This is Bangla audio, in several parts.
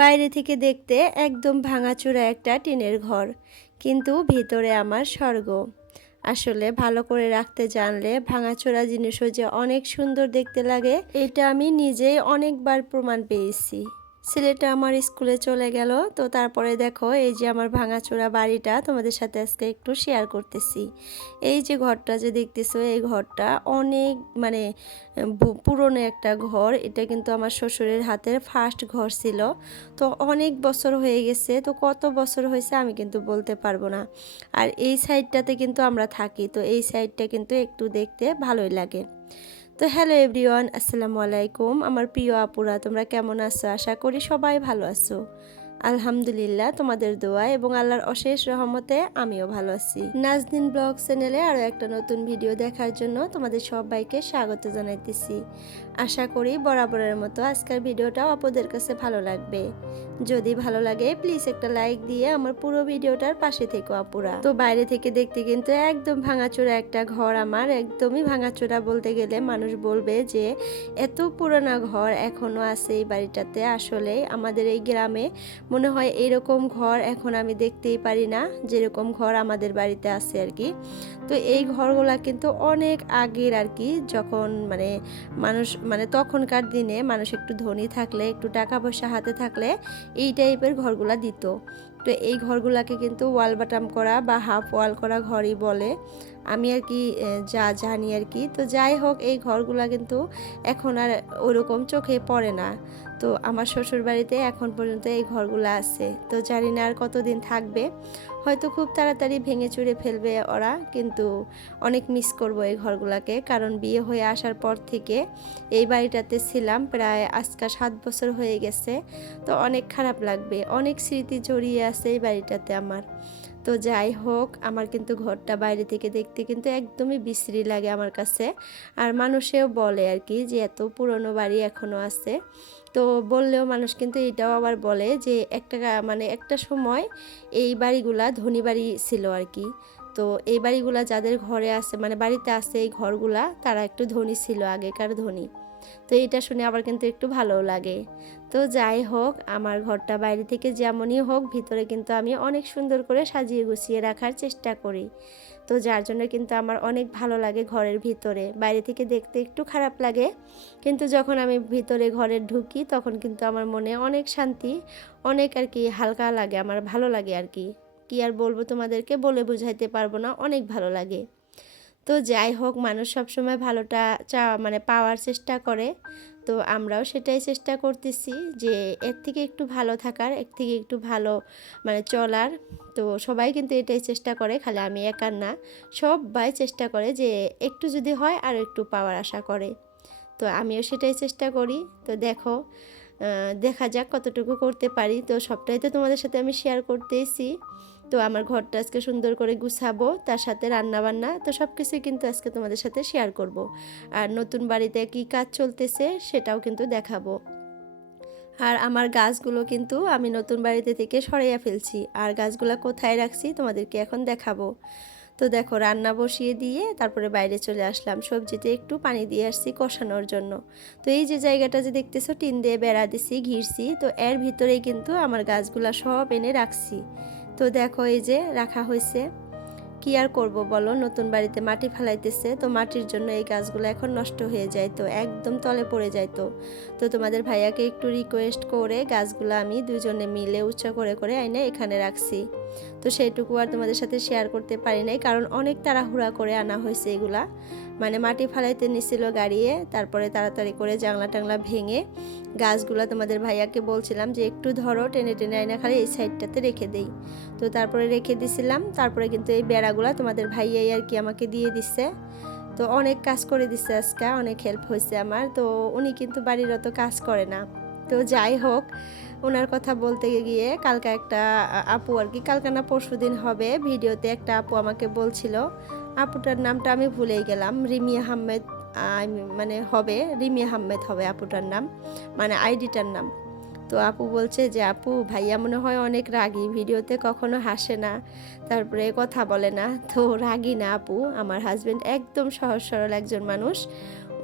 বাইরে থেকে দেখতে একদম ভাঙাচোরা একটা টিনের ঘর, কিন্তু ভিতরে আমার স্বর্গ। আসলে ভালো করে রাখতে জানলে ভাঙাচোরা জিনিসও যে অনেক সুন্দর দেখতে লাগে, এটা আমি নিজেই অনেকবার প্রমাণ পেয়েছি। ছেলেটা আমার স্কুলে চলে গেল, তো তারপরে দেখো এই যে আমার ভাঙাচোরা বাড়িটা তোমাদের সাথে আজকে একটু শেয়ার করতেছি। এই যে ঘরটা যে দেখতেছো, এই ঘরটা অনেক মানে পুরনো একটা ঘর। এটা কিন্তু আমার শ্বশুরের হাতের ফার্স্ট ঘর ছিল। তো অনেক বছর হয়ে গেছে, তো কত বছর হয়েছে আমি কিন্তু বলতে পারবো না। আর এই সাইডটাতে কিন্তু আমরা থাকি, তো এই সাইডটা কিন্তু একটু দেখতে ভালোই লাগে। তো হ্যালো এভরিওয়ান, আসসালামু আলাইকুম আমার প্রিয় আপুরা, তোমরা কেমন আছো? আশা করি সবাই ভালো আছো। আলহামদুলিল্লাহ, তোমাদের দোয়া এবং আল্লাহর অশেষ রহমতে আমিও ভালো আছি। নাজনীন ব্লগ চ্যানেলে আরও একটা নতুন ভিডিও দেখার জন্য তোমাদের সবাইকে স্বাগত জানাইতেছি। আশা করি বরাবরের মতো আজকের ভিডিওটাও আপুদের কাছে ভালো লাগবে। যদি ভালো লাগে প্লিজ একটা লাইক দিয়ে আমার পুরো ভিডিওটার পাশে থেকো আপুরা। তো বাইরে থেকে দেখতে কিন্তু একদম ভাঙাচোরা একটা ঘর, আমার একদমই ভাঙাচোরা বলতে গেলে মানুষ বলবে যে এত পুরোনো ঘর এখনো আছে এই বাড়িটাতে। আসলে আমাদের এই গ্রামে মনে হয় এরকম ঘর এখন আমি দেখতেই পারি না, যেরকম ঘর আমাদের বাড়িতে আছে আর কি। তো এই ঘরগুলা কিন্তু অনেক আগের আর কি, যখন মানুষ তখনকার দিনে মানুষ একটু ধনী থাকলে, একটু টাকা পয়সা হাতে থাকলে এই টাইপের ঘরগুলা দিত। তো এই ঘরগুলাকে কিন্তু ওয়াল বাটাম করা বা হাফ ওয়াল করা ঘরই বলে, আমি আর কি যা জানি আর কি। তো যাই হোক, এই ঘরগুলা কিন্তু এখন আর ওরকম চোখে পড়ে না। তো আমার শ্বশুর বাড়িতে এখন পর্যন্ত এই ঘরগুলো আছে, তো জানি না আর কতদিন থাকবে। হয়তো খুব তাড়াতাড়ি ভেঙে চুরে ফেলবে ওরা, কিন্তু অনেক মিস করব এই ঘরগুলাকে। কারণ বিয়ে হয়ে আসার পর থেকে এই বাড়িটাতে ছিলাম প্রায় আজকে 7 বছর হয়ে গেছে। তো অনেক খারাপ লাগবে, অনেক স্মৃতি জড়িয়ে আছে এই বাড়িটাতে আমার। তো যাই হোক, আমার কিন্তু ঘরটা বাইরে থেকে দেখতে কিন্তু একদমই বিশ্রী লাগে আমার কাছে। আর মানুষেও বলে আর কি যে এত পুরনো বাড়ি এখনও আছে। তো বললেও মানুষ কিন্তু এটাও আবার বলে যে একটা সময় এই বাড়িগুলা ধনী বাড়ি ছিল আর কি। তো এই বাড়িগুলা যাদের ঘরে আছে বাড়িতে আছে এই ঘরগুলা, তারা একটু ধনী ছিল, আগেকার ধনী। তো এটা শুনে আবার কিন্তু একটু ভালোও লাগে। তো যাই হোক, আমার ঘরটা বাইরে থেকে যেমনই হোক ভিতরে কিন্তু আমি অনেক সুন্দর করে সাজিয়ে গুছিয়ে রাখার চেষ্টা করি। তো যার জন্য কিন্তু আমার অনেক ভালো লাগে ঘরের ভিতরে। বাইরে থেকে দেখতে একটু খারাপ লাগে, কিন্তু যখন আমি ভিতরে ঘরে ঢুকি তখন কিন্তু আমার মনে অনেক শান্তি, অনেক আর কি হালকা লাগে, আমার ভালো লাগে আর কি। কি আর বলবো তোমাদেরকে, বলে বোঝাইতে পারবো না, অনেক ভালো লাগে। তো যাই হোক, মানুষ সবসময় ভালোটা পাওয়ার চেষ্টা করে। তো আমরাও সেটাই চেষ্টা করতেছি যে এর থেকে একটু ভালো থাকার, এর থেকে একটু ভালো চলার। তো সবাই কিন্তু এটাই চেষ্টা করে, খালি আমি একা না, সবাই চেষ্টা করে যে একটু যদি হয় আর একটু পাওয়ার আশা করে। তো আমিও সেটাই চেষ্টা করি। তো দেখো, দেখা যাক কতটুকু করতে পারি। তো সবটাই তো তোমাদের সাথে আমি শেয়ার করতেইছি। তো আমার ঘরটা আজকে সুন্দর করে গুছাবো, তার সাথে রান্না বান্না, তো সব কিছুই কিন্তু আজকে তোমাদের সাথে শেয়ার করব। আর নতুন বাড়িতে কি কাজ চলতেছে সেটাও কিন্তু দেখাবো। আর আমার গাছগুলো কিন্তু আমি নতুন বাড়িতে থেকে সরাইয়া ফেলছি, আর গাছগুলো কোথায় রাখছি তোমাদেরকে এখন দেখাবো। তো দেখো, রান্না বসিয়ে দিয়ে তারপরে বাইরে চলে আসলাম, সবজিতে একটু পানি দিয়ে আসছি কষানোর জন্য। তো এই যে জায়গাটা যে দেখতেছো, টিন দিয়ে বেড়া দিছি, ঘিরছি, তো এর ভিতরেই কিন্তু আমার গাছগুলা সব এনে রাখছি। তো দেখো এই যে রাখা হয়েছে। কি আর করব বলো, নতুন বাড়িতে মাটি ফেলাইতেছে, তো মাটির জন্য এই গাছগুলো এখন নষ্ট হয়ে যায়, তো একদম তলে পড়ে যায়। তো তোমাদের ভাইয়াকে একটু রিকোয়েস্ট করে গাছগুলো আমি দুজনে মিলে উঁচা করে করে আইনে এখানে রাখছি। তো সেইটুকু আর তোমাদের সাথে শেয়ার করতে পারি নাই, কারণ অনেক তাড়াহুড়া করে আনা হয়েছে এগুলা। মাটি ফালাইতে নিছিল গাড়িয়ে, তারপরে তাড়াতাড়ি করে জানলা টাংলা ভেঙে গাছগুলা তোমাদের ভাইয়াকে বলছিলাম যে একটু ধরো, টেনে টেনে আইনা খালি এই সাইডটাতে রেখে দেই। তো তারপরে রেখে দিছিলাম, তারপরে কিন্তু এই বেড়াগুলা তোমাদের ভাইয়াই আর কি আমাকে দিয়ে দিচ্ছে। তো অনেক কাজ করে দিচ্ছে আজকে, অনেক হেল্প হয়েছে আমার। তো উনি কিন্তু বাড়ির অত কাজ করে না। তো যাই হোক, ওনার কথা বলতে গিয়ে কালকে একটা আপু আর কি, কালকে না পরশু দিন হবে, ভিডিওতে একটা আপু আমাকে বলছিল, আপুটার নামটা আমি ভুলেই গেলাম, রিমি আহমেদ হবে, রিমি আহমেদ হবে আপুটার নাম, আইডিটার নাম। তো আপু বলছে যে আপু ভাইয়া মনে হয় অনেক রাগী, ভিডিওতে কখনো হাসে না, তারপরে কথা বলে না। তো রাগী না আপু, আমার হাজবেন্ড একদম সহজ সরল একজন মানুষ,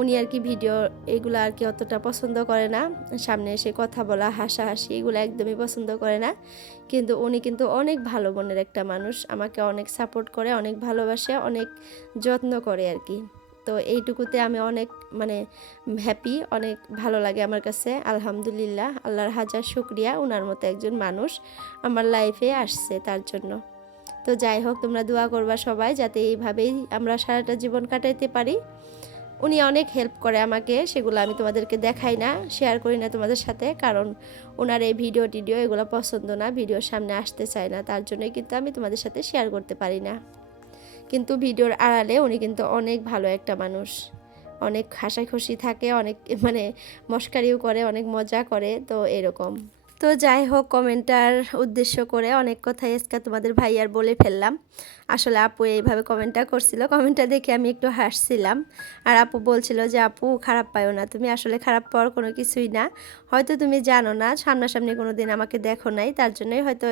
উনি আর কি ভিডিও এগুলো আর কি অতটা পছন্দ করে না, সামনে এসে কথা বলা হাসাহাসি এগুলো একদমই পছন্দ করে না। কিন্তু উনি কিন্তু অনেক ভালো মনের একটা মানুষ, আমাকে অনেক সাপোর্ট করে, অনেক ভালোবাসে, অনেক যত্ন করে আর কি। তো এইটুকুতে আমি অনেক মানে হ্যাপি, অনেক ভালো লাগে আমার কাছে। আলহামদুলিল্লাহ, আল্লাহর হাজার শুকরিয়া, ওনার মতো একজন মানুষ আমার লাইফে আসছে তার জন্য। তো যাই হোক, তোমরা দোয়া করবা সবাই যাতে এইভাবেই আমরা সারাটা জীবন কাটাইতে পারি। উনি অনেক হেল্প করে আমাকে, সেগুলো আমি তোমাদেরকে দেখাই না, শেয়ার করি না তোমাদের সাথে, কারণ ওনার এই ভিডিও টিডিও এগুলো পছন্দ না, ভিডিওর সামনে আসতে চায় না, তার জন্যই কিন্তু আমি তোমাদের সাথে শেয়ার করতে পারি না। কিন্তু ভিডিওর আড়ালে উনি কিন্তু অনেক ভালো একটা মানুষ, অনেক হাসাখুশি থাকে, অনেক মানে মস্কারিও করে, অনেক মজা করে, তো এরকম। তো যাই হোক, কমেন্টার উদ্দেশ্য করে অনেক কথাই আজকে তোমাদের ভাইয়ার বলে ফেললাম। আসলে আপু এইভাবে কমেন্টটা করছিল, কমেন্টটা দেখে আমি একটু হাসছিলাম। আর আপু বলছিল যে আপু খারাপ পাও না তুমি, আসলে খারাপ পাওয়ার কোনো কিছুই না, হয়তো তুমি জানো না, সামনাসামনি কোনো দিন আমাকে দেখো নাই, তার জন্যই হয়তো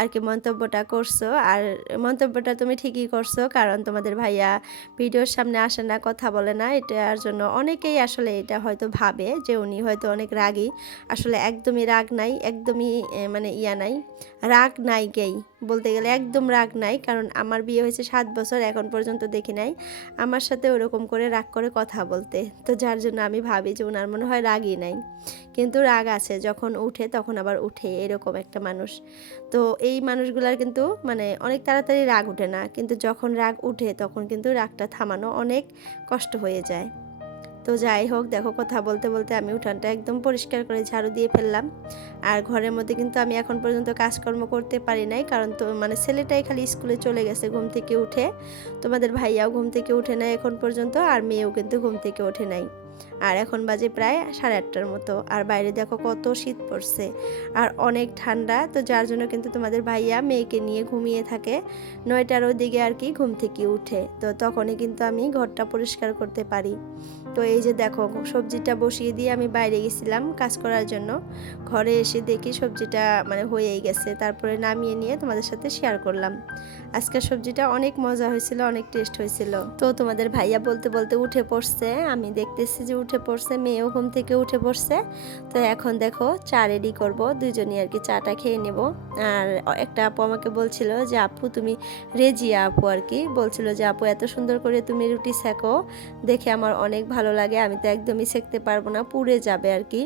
আর কি মন্তব্যটা করছো। আর মন্তব্যটা তুমি ঠিকই করছো, কারণ তোমাদের ভাইয়া ভিডিওর সামনে আসে না, কথা বলে না, এটার জন্য অনেকেই আসলে এটা হয়তো ভাবে যে উনি হয়তো অনেক রাগী। আসলে একদমই রাগ নাই, একদমই মানে নাই, রাগ নাই গেই বলতে গেলে, একদম রাগ নাই। কারণ আমার বিয়ে হয়েছে 7 বছর, এখন পর্যন্ত দেখি নাই আমার সাথে ওরকম করে রাগ করে কথা বলতে। তো যার জন্য আমি ভাবি যে ওনার মনে হয় রাগই নাই, কিন্তু রাগ আছে, যখন উঠে তখন আবার উঠে, এরকম একটা মানুষ। তো এই মানুষগুলার কিন্তু মানে অনেক তাড়াতাড়ি রাগ উঠে না, কিন্তু যখন রাগ উঠে তখন কিন্তু রাগটা থামানো অনেক কষ্ট হয়ে যায়। তো যাই হোক, দেখো কথা বলতে বলতে আমি উঠানটা একদম পরিষ্কার করে ঝাড়ু দিয়ে ফেললাম। আর ঘরের মধ্যে কিন্তু আমি এখন পর্যন্ত কাজকর্ম করতে পারি নাই, কারণ তো মানে ছেলেটাই খালি স্কুলে চলে গেছে ঘুম থেকে উঠে, তোমাদের ভাইয়াও ঘুম থেকে উঠে নাই এখন পর্যন্ত, আর মেয়েও কিন্তু ঘুম থেকে ওঠে নাই। আর এখন বাজে প্রায় 8:30টার মতো, আর বাইরে দেখো কত শীত পড়ছে আর অনেক ঠান্ডা। তো যার জন্য কিন্তু তোমাদের ভাইয়া মেয়েকে নিয়ে ঘুমিয়ে থাকে, 9টার দিকে আর কি ঘুম থেকে উঠে, তো তখনই কিন্তু আমি ঘরটা পরিষ্কার করতে পারি। তো এই যে দেখো, সবজিটা বসিয়ে দিয়ে আমি বাইরে গেছিলাম কাজ করার জন্য, ঘরে এসে দেখি সবজিটা মানে হয়েই গেছে, তারপরে নামিয়ে নিয়ে তোমাদের সাথে শেয়ার করলাম। আজকের সবজিটা অনেক মজা হয়েছিল, অনেক টেস্ট হয়েছিল। তো তোমাদের ভাইয়া বলতে বলতে উঠে পড়ছে, আমি দেখতেছি যে উঠে পড়ছে, মেয়েও ঘুম থেকে উঠে পড়ছে। তো এখন দেখো চা রেডি করবো, দুজনই আর কি চাটা খেয়ে নেব। আর একটা আপু আমাকে বলছিল যে আপু তুমি, রেজিয়া আপু আর কি বলছিল যে আপু এত সুন্দর করে তুমি রুটি সেকো, দেখে আমার অনেক ভালো লাগে, আমি তো একদমই সেকতে পারবো না, পুড়ে যাবে আর কি।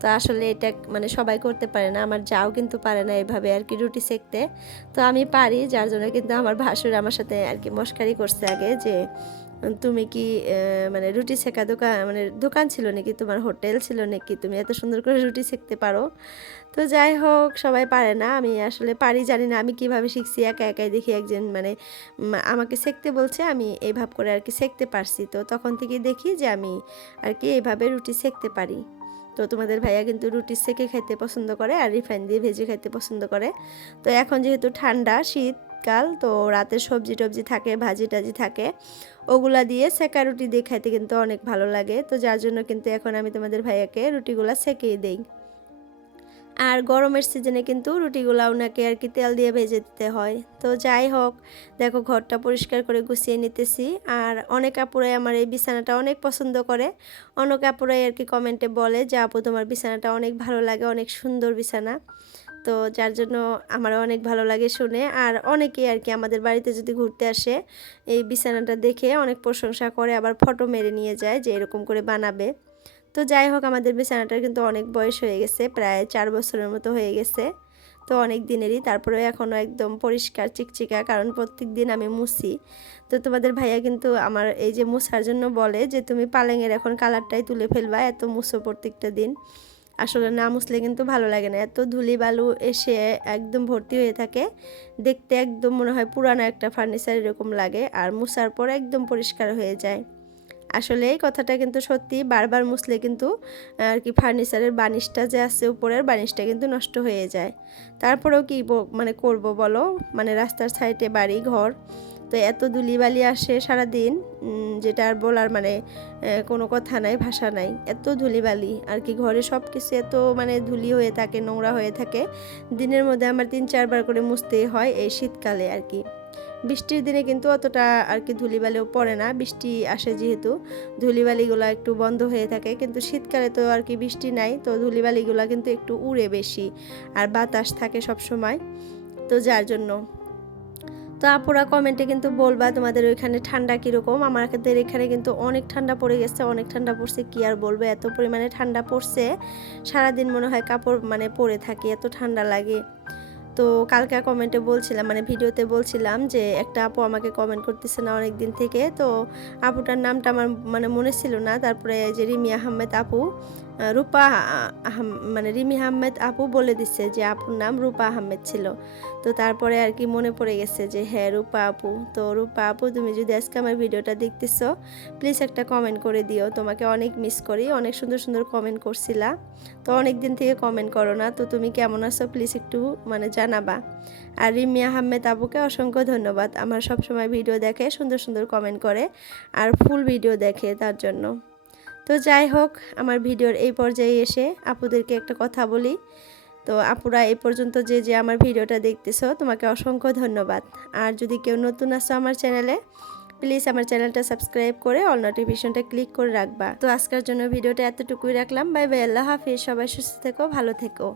তো আসলে এটা মানে সবাই করতে পারে না, আমার যাও কিন্তু পারে না এভাবে আর কি রুটি সেকতে, তো আমি পারি, যার জন্য কিন্তু আমার ভাসুর আমার সাথে আর কি মশকারি করছে আগে যে তুমি কি মানে রুটি সেকা দোকান, মানে দোকান ছিল নাকি তোমার, হোটেল ছিল নাকি, তুমি এত সুন্দর করে রুটি সেকতে পারো। তো যাই হোক, সবাই পারে না, আমি আসলে পারি, জানি না আমি কিভাবে শিখছি, একা একাই দেখি একজন মানে আমাকে সেকতে বলছে, আমি এইভাবে করে আর কি সেকতে পারছি। তো তখন থেকে দেখি যে আমি আর কি এইভাবে রুটি সেকতে পারি। তো তোমাদের ভাইয়া কিন্তু রুটি সেকে খাইতে পছন্দ করে, আর রিফাইন দিয়ে ভেজে খাইতে পছন্দ করে। তো এখন যেহেতু ঠান্ডা শীতকাল, তো রাতের সবজি টবজি থাকে, ভাজি টাজি থাকে, ওগুলা দিয়ে সেকা রুটি দিয়ে খাইতে কিন্তু অনেক ভালো লাগে। তো যার জন্য কিন্তু এখন আমি তোমাদের ভাইয়াকে রুটিগুলা সেকেই দেই। আর গরমের সিজনে কিন্তু রুটিগুলো ওনাকে আর কি তেল দিয়ে ভেজে দিতে হয়। তো যাই হোক, দেখো ঘরটা পরিষ্কার করে গুছিয়ে নিতেছি। আর অনেক আপুরাই আমার এই বিছানাটা অনেক পছন্দ করে, অনেক আপুরাই আর কি কমেন্টে বলে যে আপু তোমার বিছানাটা অনেক ভালো লাগে, অনেক সুন্দর বিছানা। তো যার জন্য আমারও অনেক ভালো লাগে শুনে। আর অনেকেই আর কি আমাদের বাড়িতে যদি ঘুরতে আসে, এই বিছানাটা দেখে অনেক প্রশংসা করে, আবার ফটো মেরে নিয়ে যায় যে এরকম করে বানাবে। তো যাই হোক, আমাদের বিছানাটার কিন্তু অনেক বয়স হয়ে গেছে, প্রায় 4 বছরের মতো হয়ে গেছে, তো অনেক দিনেরই, তারপরে এখনও একদম পরিষ্কার চিকচিকা, কারণ প্রত্যেক দিন আমি মুছি। তো তোমাদের ভাইয়া কিন্তু আমার এই যে মুছার জন্য বলে যে তুমি পালেঙের এখন কালারটাই তুলে ফেলবা, এত মুছো প্রত্যেকটা দিন। আসলে না মুছলে কিন্তু ভালো লাগে না, এত ধুলি বালু এসে একদম ভর্তি হয়ে থাকে, দেখতে একদম মনে হয় পুরানো একটা ফার্নিচার এরকম লাগে, আর মুছার পর একদম পরিষ্কার হয়ে যায়। আসলে এই কথাটা কিন্তু সত্যি, বারবার মুছলে কিন্তু আর কি ফার্নিচারের বানিশটা যে আছে উপরের বানিশটা কিন্তু নষ্ট হয়ে যায়। তারপরেও কি মানে করব বলো, মানে রাস্তার সাইডে বাড়ি ঘর, তো এত ধুলিবালি আসে সারাদিন, যেটা আর বলার মানে কোনো কথা নাই, ভাষা নাই, এত ধুলিবালি আর কি, ঘরে সব কিছু এত মানে ধুলি হয়ে থাকে, নোংরা হয়ে থাকে, দিনের মধ্যে আমার 3-4 বার করে মুছতেই হয় এই শীতকালে আর কি। বৃষ্টির দিনে কিন্তু অতটা আর কি ধুলিবালিও পড়ে না, বৃষ্টি আসে যেহেতু ধুলিবালিগুলো একটু বন্ধ হয়ে থাকে। কিন্তু শীতকালে তো আর কি বৃষ্টি নাই, তো ধুলিবালিগুলো কিন্তু একটু উড়ে বেশি, আর বাতাস থাকে সব সময়, তো যার জন্য। তো আপুরা কমেন্টে কিন্তু বলবা তোমাদের ওইখানে ঠান্ডা কীরকম। আমাদের এখানে কিন্তু অনেক ঠান্ডা পড়ে গেছে, অনেক ঠান্ডা পড়ছে, কি আর বলবো, এত পরিমাণে ঠান্ডা পড়ছে, সারাদিন মনে হয় কাপড় মানে পরে থাকি, এত ঠান্ডা লাগে। তো কালকে কমেন্টে বলছিলাম, মানে ভিডিওতে বলছিলাম যে একটা আপু আমাকে কমেন্ট করতেছে না অনেক দিন থেকে, তো আপুটার নামটা আমার মানে মনে ছিল না। তারপরে যে রিমি আহমেদ আপু, রূপা মানে রিমি আহমেদ আপু বলে দিচ্ছে যে আপুর নাম রূপা আহমেদ ছিল। তো তারপরে আর কি মনে পড়ে গেছে যে হ্যাঁ রূপা আপু। তো রূপা আপু, তুমি যদি আজকে আমার ভিডিওটা দেখতেছো, প্লিজ একটা কমেন্ট করে দিও, তোমাকে অনেক মিস করি, অনেক সুন্দর সুন্দর কমেন্ট করছিলা, তো অনেক দিন থেকে কমেন্ট করো না, তো তুমি কেমন আছো প্লিজ একটু মানে জানাবা। আর রিমি আহমেদ আপুকে অসংখ্য ধন্যবাদ, আমার সবসময় ভিডিও দেখে, সুন্দর সুন্দর কমেন্ট করে, আর ফুল ভিডিও দেখে, তার জন্য। তো যাই হোক, আমার ভিডিওর এই পর্যায়ে এসে আপুদেরকে একটা কথা বলি। তো আপুরা এই পর্যন্ত যে যে আমার ভিডিওটা দেখতেছো, তোমাকে অসংখ্য ধন্যবাদ। আর যদি কেউ নতুন আসো আমার চ্যানেলে, প্লিজ আমার চ্যানেলটা সাবস্ক্রাইব করে অল নোটিফিকেশনটা ক্লিক করে রাখবা। তো আজকের জন্য ভিডিওটা এতটুকুই রাখলাম। বাই বাই, আল্লাহ হাফিজ, সবাই সুস্থ থেকো, ভালো থেকো।